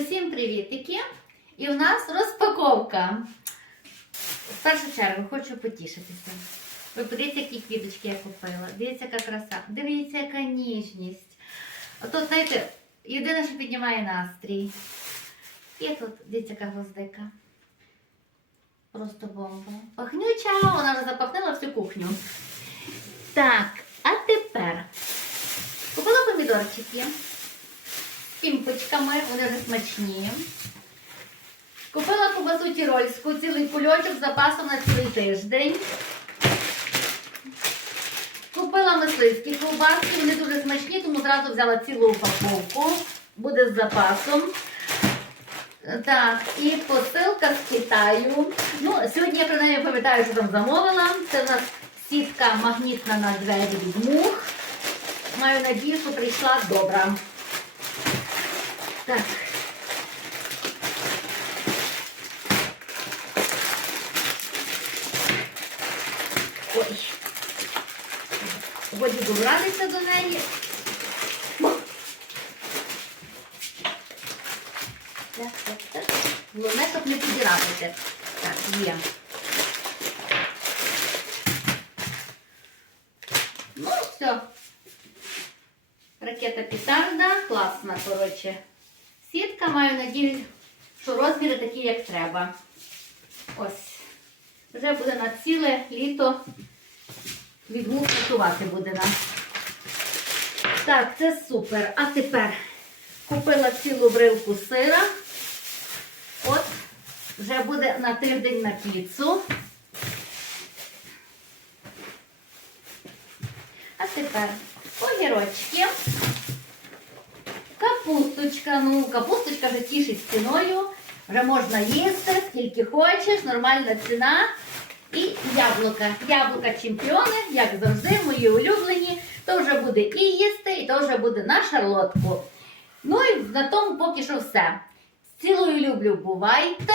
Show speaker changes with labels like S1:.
S1: Усім привітики! І у нас розпаковка. В першу чергу хочу потішитися. Ви подивіться, які квіточки я купила. Дивіться, яка краса. Дивіться, яка ніжність. А знаєте, єдине, що піднімає настрій. І тут, дивіться, яка гвоздика. Просто бомба. Пахнюча, вона вже запахнила всю кухню. Так, а тепер купила помідорчики пімпочками, вони вже смачні. Купила ковбасу тірольську, цілий кульочок з запасом на цілий тиждень. Купила мисливські ковбаски, вони дуже смачні, тому зразу взяла цілу упаковку. Буде з запасом. Так, і посилка з Китаю. Ну, сьогодні я принаймні пам'ятаю, що там замовила. Це в нас сітка магнітна на двері від мух. Маю надію, що прийшла добра. Так. Ой. Годі добратися до неї. Так, так, так. Головне, щоб не підіратися. Так, є. Ну, все. Ракета петарда, класна, коротше. Сітка, маю надію, що розміри такі, як треба. Ось. Вже буде на ціле літо від мух готувати буде нас. Так, це супер. А тепер купила цілу бривку сира. От, вже буде на тиждень на піцу. А тепер огірочки. Капусточка. Ну, капусточка вже тішить ціною. Вже можна їсти, скільки хочеш, нормальна ціна. І яблука. Яблука чемпіони, як завжди, мої улюблені. То вже буде і їсти, і то вже буде на шарлотку. Ну і на тому поки що все. Цілою люблю, бувайте!